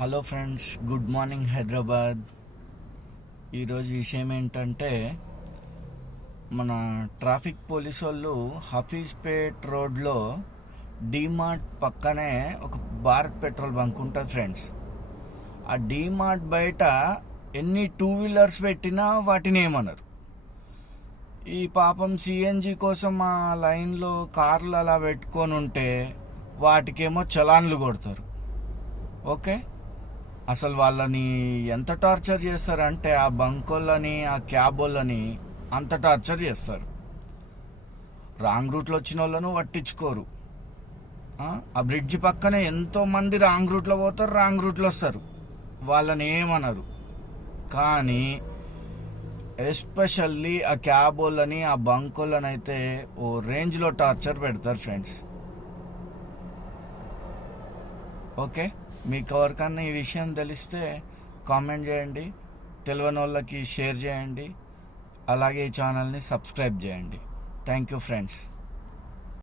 Hello friends, good morning Hyderabad. ఈరోజు విషయం ఏంటంటే, మన ట్రాఫిక్ పోలీసు వాళ్ళు హఫీజ్పేట్ రోడ్లో డీమార్ట్ పక్కనే ఒక భారత్ పెట్రోల్ బంక్ ఉంటుంది ఫ్రెండ్స్. ఆ డీమార్ట్ బయట ఎన్ని టూ వీలర్స్ పెట్టినా వాటిని ఏమన్నారు. ఈ పాపం సిఎన్జి కోసం ఆ లైన్లో కార్లు అలా పెట్టుకొని ఉంటే వాటికేమో చలాన్లు కొడతారు. ఓకే, అసలు వాళ్ళని ఎంత టార్చర్ చేస్తారంటే ఆ బంకోళ్ళని, ఆ క్యాబ్ వాళ్ళని అంత టార్చర్ చేస్తారు. రాంగ్ రూట్లో వచ్చిన వాళ్ళను పట్టించుకోరు. ఆ బ్రిడ్జ్ పక్కనే ఎంతోమంది రాంగ్ రూట్లో పోతారు, రాంగ్ రూట్లో వస్తారు, వాళ్ళని ఏమనరు. కానీ ఎస్పెషల్లీ ఆ క్యాబ్ వాళ్ళని, ఆ బంకోళ్ళని అయితే ఓ రేంజ్లో టార్చర్ పెడతారు ఫ్రెండ్స్. ఓకే, మీకు ఎవరికన్నా ఈ విషయం తెలిస్తే కామెంట్ చేయండి, తెలియని వాళ్ళకి షేర్ చేయండి, అలాగే ఈ ఛానల్ని సబ్స్క్రైబ్ చేయండి. Thank you friends.